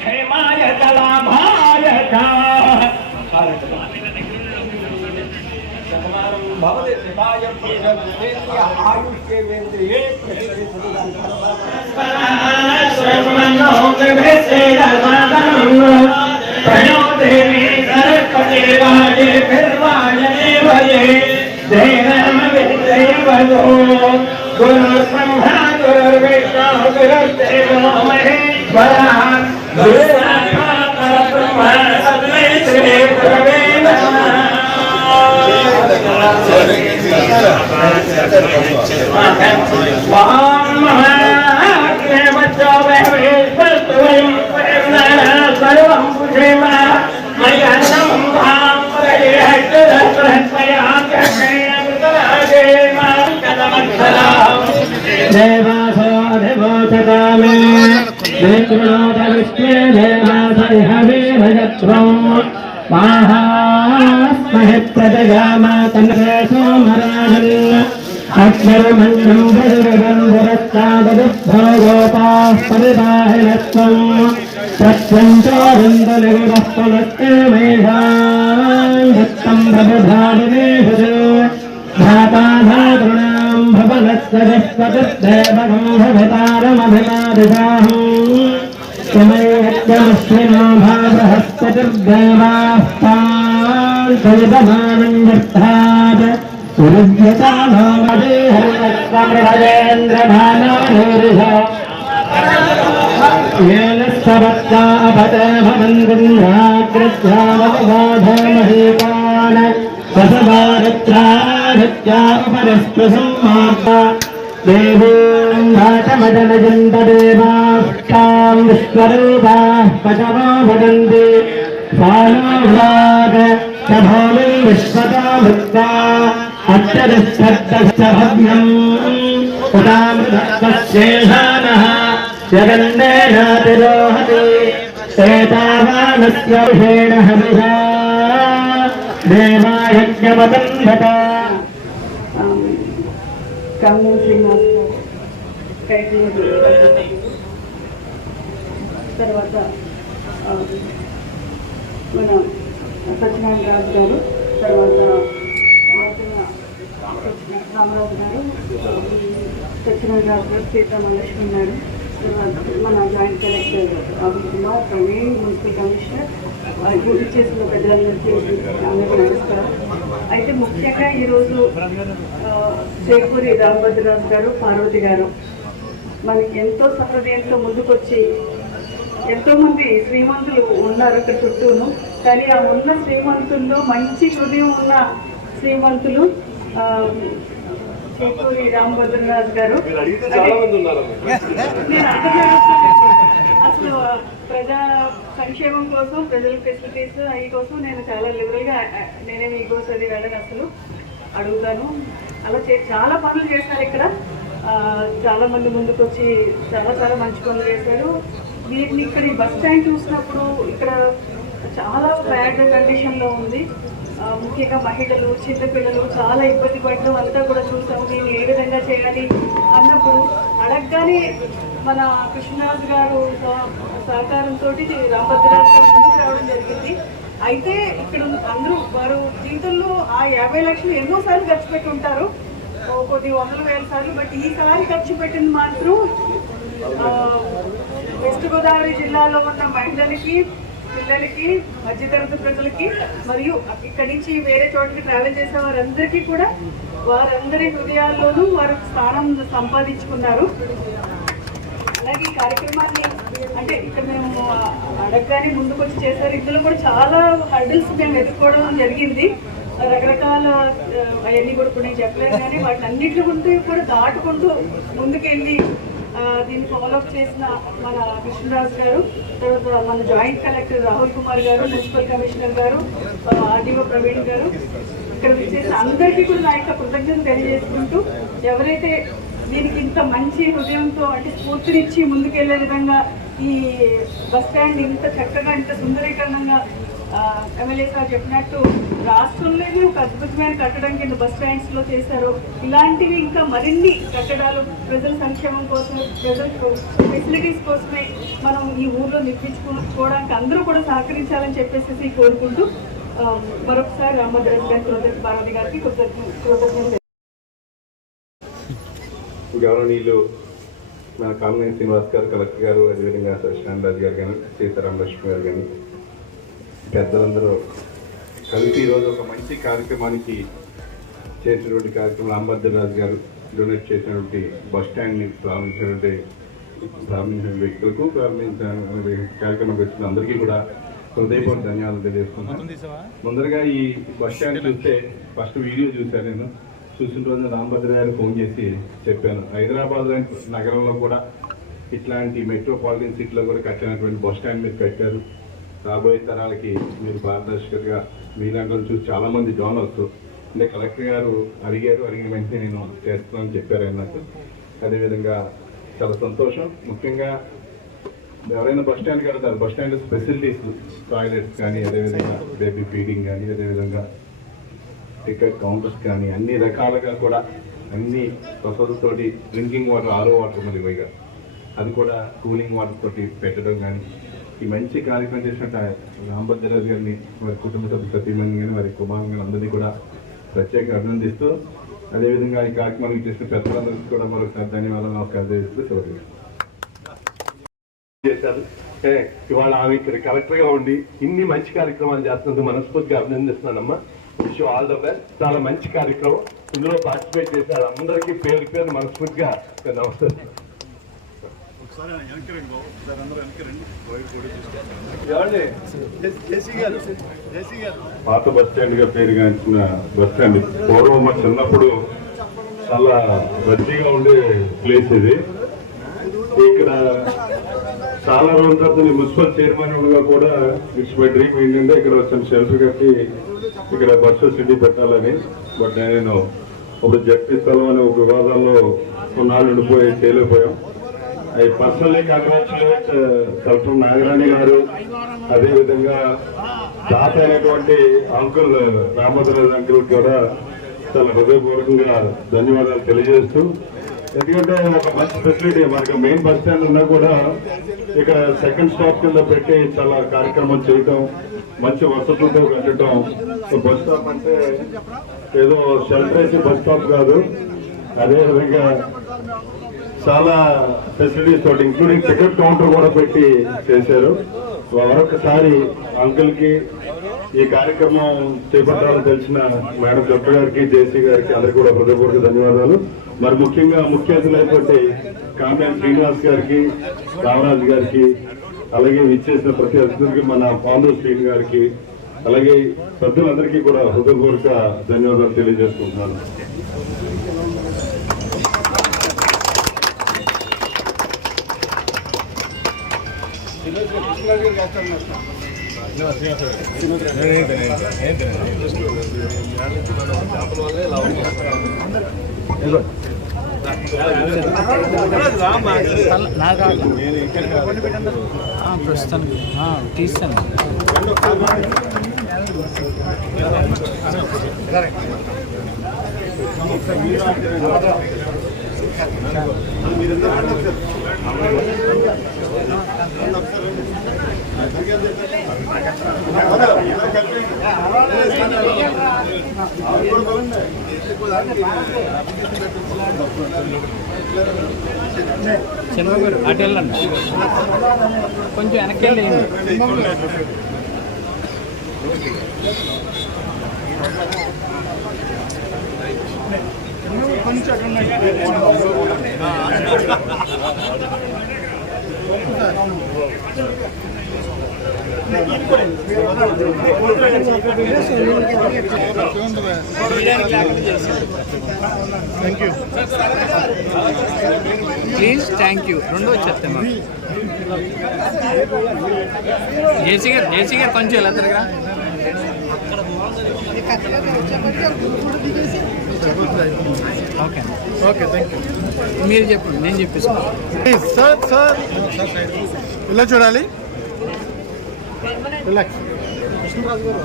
क्षेमाय लाभाय भवते शिवाय आयुष्येन्द्रिये प्रणो देवी सरस्वती वाजे फिरवाजे भजे जयराम विजयवदो गुरुर्ब्रह्मा गुरुर्विष्णु गुरुर्देवो महेश्वरः गुरु साक्षात् परब्रह्म तस्मै श्री गुरवे नमः। महास्महे प्रजगामा तन्वे सोमराजन् अक्षरमण्डं भजरबन्धरस्तादुद्धो गोपाः परिबाहिनत्वम् तत्सञ्चारन्दलगिरः पुनस्ते मेधान् दत्तं भवधारिणेषु धाताधातॄणां भवनस्य विश्वतद्देवगं भवतारमभिमादिशाहम् त्वमैक्यमश्विनो भावहस्ततिर्देवाः पान्तयतमानन्दर्थात् सुरज्यतानो मदेहरिणस्वमृहरेन्द्रभानोरिह येन स्वभक्ता अपते भवन्दिन्द्राग्रध्यावबाधमहीपान् वसवारत्राधित्या उपरिस्तु सम्मार्ता देवीं भाटमजनजन्तदेवाष्टां विश्वरूपाः पशवो वदन्ति सालोभाग च भौमिं विश्वता भुक्ता अत्यधिष्ठस्य भव्यम् उदामृतस्येषानः जगन्नेनातिरोहति एतावानस्य विषेण हविषा देवायज्ञवदन्धत తర్వాత మన సత్యనారాయణ రాజు గారు, తర్వాత రామరాజు గారు, సత్యనారాయణ రాజు గారు, సీతామహాలక్ష్మి గారు, తర్వాత మన joint collector Abhil Kumar, Praveen, municipal commissioner, duty చేసిన పెద్దలందరికీ అందరికీ నమస్కారం. అయితే ముఖ్యంగా ఈరోజు చేకూరి రామభద్రరాజు గారు, పార్వతి గారు మనకి ఎంతో సహృదయంతో ముందుకొచ్చి, ఎంతోమంది శ్రీమంతులు ఉన్నారు ఇక్కడ చుట్టూను, కానీ ఆ ఉన్న శ్రీమంతుల్లో మంచి హృదయం ఉన్న శ్రీమంతులు చేకూరి రామభద్రరాజు గారు. అసలు ప్రజా సంక్షేమం కోసం, ప్రజల ఫెసిలిటీస్ అవి కోసం నేను చాలా లిబరల్గా, నేనేమి ఈగోస్ అది వెళ్ళను, అసలు అడుగుతాను. అలా చాలా పనులు చేశారు ఇక్కడ. చాలా మంది ముందుకు వచ్చి చాలా చాలా మంచి పనులు చేశారు. వీటిని ఇక్కడ ఈ బస్ స్టాండ్ చూసినప్పుడు ఇక్కడ చాలా బ్యాడ్ కండిషన్లో ఉంది. ముఖ్యంగా మహిళలు, చిన్నపిల్లలు చాలా ఇబ్బంది పడడం అంతా కూడా చూసాము. దీన్ని ఏ విధంగా చేయాలి అన్నప్పుడు అడగగానే మన కృష్ణరాజు గారు సహకారంతో రామభద్రరాజు ముందుకు రావడం జరిగింది. అయితే ఇక్కడ అందరూ వారు జీవితంలో ఆ 50 లక్షలు ఎన్నోసార్లు ఖర్చు పెట్టి ఉంటారు, కొద్ది 100,000 సార్లు. బట్ ఈసారి ఖర్చు పెట్టింది మాత్రం వెస్ట్ గోదావరి జిల్లాలో ఉన్న మహిళలకి, పిల్లలకి, మధ్యతరగతి ప్రజలకి, మరియు ఇక్కడి నుంచి వేరే చోటకి ట్రావెల్ చేసే వారందరికీ కూడా వారందరి హృదయాల్లోనూ వారు స్థానం సంపాదించుకున్నారు. అలాగే ఈ కార్యక్రమాన్ని అంటే ఇక్కడ మేము అడగగానే ముందుకు వచ్చి చేశారు. ఇందులో కూడా చాలా హర్డిల్స్ మేము ఎదుర్కోవడం జరిగింది. రకరకాల అవన్నీ కూడా నేను చెప్పలేదు, కానీ వాటిని అన్నింటి గురించి కూడా దాటుకుంటూ ముందుకెళ్ళి దీన్ని ఫాలోఅప్ చేసిన మన కృష్ణరాజు గారు, తర్వాత మన జాయింట్ కలెక్టర్ రాహుల్ కుమార్ గారు, మున్సిపల్ కమిషనర్ గారు, ఆర్డీఓ ప్రవీణ్ గారు, ఇక్కడ చేసిన అందరికీ కూడా నా యొక్క కృతజ్ఞతలు తెలియజేసుకుంటూ, ఎవరైతే దీనికి ఇంత మంచి హృదయంతో అంటే స్ఫూర్తినిచ్చి ముందుకెళ్లే విధంగా ఈ బస్ స్టాండ్ ఇంత చక్కగా ఇంత సుందరీకరణంగా ఎమ్మెల్యే సార్ చెప్పినట్టు రాష్ట్రంలోనే ఒక అద్భుతమైన కట్టడం కింద బస్ స్టాండ్స్లో చేశారు. ఇలాంటివి ఇంకా మరిన్ని కట్టడాలు ప్రజల సంక్షేమం కోసం, ప్రజలకు ఫెసిలిటీస్ కోసమే మనం ఈ ఊర్లో నిర్మించుకోవడానికి అందరూ కూడా సహకరించాలని చెప్పేసి కోరుకుంటూ మరొకసారి రామద్రాజు గారి భారతి గారికి కృతజ్ఞతలు. గౌరవనీయులు మన కామినేని శ్రీనివాస్ గారు, కలెక్టర్ గారు, అదేవిధంగా శ్యామరాజు గారు కానీ, సీతారాం లక్ష్మి గారు కానీ, పెద్దలందరూ కలిసి ఈరోజు ఒక మంచి కార్యక్రమానికి చేసినటువంటి కార్యక్రమం రామభద్రరాజు గారు డొనేట్ చేసినటువంటి బస్ స్టాండ్ని ప్రారంభించిన వ్యక్తులకు, ప్రారంభించిన కార్యక్రమానికి వచ్చిన అందరికీ కూడా హృదయపూర్వక ధన్యవాదాలు తెలియజేస్తున్నాను. ముందరగా ఈ బస్ స్టాండ్ చూస్తే ఫస్ట్ వీడియో చూశాను. నేను చూసిన రోజున రామభద్ర గారు ఫోన్ చేసి చెప్పాను, హైదరాబాద్ నగరంలో కూడా ఇట్లాంటి మెట్రోపాలిటన్ సిటీలో కూడా కట్టినటువంటి బస్ స్టాండ్ మీరు కట్టారు. రాబోయే తరాలకి మీరు పారదర్శకంగా మీలాంటి వాళ్ళు చూసి చాలామంది డోనర్స్ అంటే కలెక్టర్ గారు అడిగిన వెంటనే నేను చేస్తున్నానని చెప్పారు నాకు. అదేవిధంగా చాలా సంతోషం. ముఖ్యంగా ఎవరైనా బస్ స్టాండ్ కడతారు, బస్ స్టాండ్ ఫెసిలిటీస్, టాయిలెట్స్ కానీ, అదేవిధంగా బేబీ ఫీడింగ్ కానీ, అదేవిధంగా టికెట్ కౌంటర్స్ కానీ అన్ని రకాలుగా కూడా అన్ని వసతులతోటి డ్రింకింగ్ వాటర్, ఆరో వాటర్ మరి పైగా అది కూడా కూలింగ్ వాటర్ తోటి పెట్టడం కానీ ఈ మంచి కార్యక్రమం చేసినట్టు రామభద్రరాజు గారిని, వారి కుటుంబ సభ్యులు సతీమణి కానీ, వారి కుమారుని కానీ అందరినీ కూడా ప్రత్యేకంగా అభినందిస్తూ, అదేవిధంగా ఈ కార్యక్రమానికి చేసిన పెద్దలందరికీ కూడా మరొకసారి ధన్యవాదాలు, నమస్కారం చేస్తూ సెలవు చేశారు. ఇవాళ ఆమె ఇక్కడ కలెక్టర్ గా ఉండి ఇన్ని మంచి కార్యక్రమాలు చేస్తున్నందుకు మనస్ఫూర్తిగా అభినందిస్తున్నానమ్మా. Wish you all the best. చాలా మంచి కార్యక్రమం, ఇందులో పార్టిసిపేట్ చేశారు అందరికీ పేరు పేరు మనస్ఫూర్తిగా నమస్కారం. పాత బస్ స్టాండ్ గా పేరుగాంచిన బస్ స్టాండ్ పూర్వం మా చిన్నప్పుడు చాలా రద్దీగా ఉండే ప్లేస్ ఇది. ఇక్కడ చాలా రోజుల తర్వాత మున్సిపల్ చైర్మన్ గా కూడా ఇట్స్ మై డ్రీమ్ ఏంటంటే ఇక్కడ వచ్చిన షెల్టర్ కట్టి ఇక్కడ బస్ ఫెసిలిటీ పెట్టాలని. బట్ నేను ఒక జడ్పీ స్థలం అనే ఒక వివాదంలో కొన్నాళ్ళు ఉండిపోయి చేయలేకపోయాం. I personally congratulate collector Nagarani garu, అదేవిధంగా దాత అయినటువంటి అంకుల్ రామభద్రరాజు అంకుల్ కూడా చాలా హృదయపూర్వకంగా ధన్యవాదాలు తెలియజేస్తూ, ఎందుకంటే ఒక మంచి ఫెసిలిటీ మనకి మెయిన్ బస్ స్టాండ్ ఉన్నా కూడా ఇక్కడ సెకండ్ స్టాప్ కింద పెట్టి చాలా కార్యక్రమం చేయటం, మంచి వసతులతో పెట్టడం. బస్ స్టాప్ అంటే ఏదో షెల్టర్ వేసి బస్ స్టాప్ కాదు, అదేవిధంగా చాలా ఫెసిలిటీస్ తోటి ఇంక్లూడింగ్ టికెట్ కౌంటర్ కూడా పెట్టి చేశారు. మరొకసారి అంకుల్ కి ఈ కార్యక్రమం చేపట్టాలని తెలిసిన మేడం కలెక్టర్ గారికి, జేసీ గారికి అందరికీ కూడా హృదయపూర్వక ధన్యవాదాలు. మరి ముఖ్యంగా ముఖ్య అతిథులు అయిపోతే కామినేని శ్రీనివాస్ గారికి, రామరాజు గారికి, అలాగే విచ్చేసిన ప్రతి అతిథులకి మన పాండు శ్రీని గారికి, అలాగే సభ్యులందరికీ కూడా హృదయపూర్వక ధన్యవాదాలు తెలియజేసుకుంటున్నాను. ప్రస్తుతానికి తీస్తాను. చంద్రబాబు గారు అటు వెళ్ళండి, కొంచెం వెనక్కి వెళ్ళండి. Please, thank you. రెండో వచ్చేస్తే మాకు జేసీ గారు కొంచెం ఎలా తిరగరా. Okay okay, thank you. మీరు చెప్పండి, నేను చెప్పేసి. ఇలా చూడాలి. రిలాక్స్.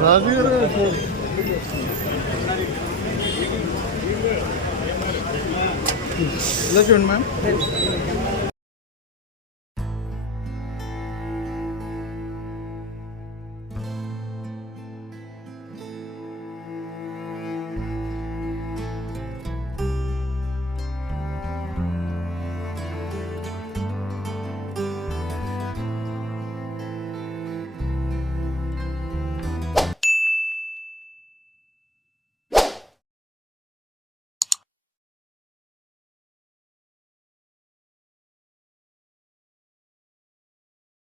రాజు గారు ఇలా చూడండి మ్యామ్.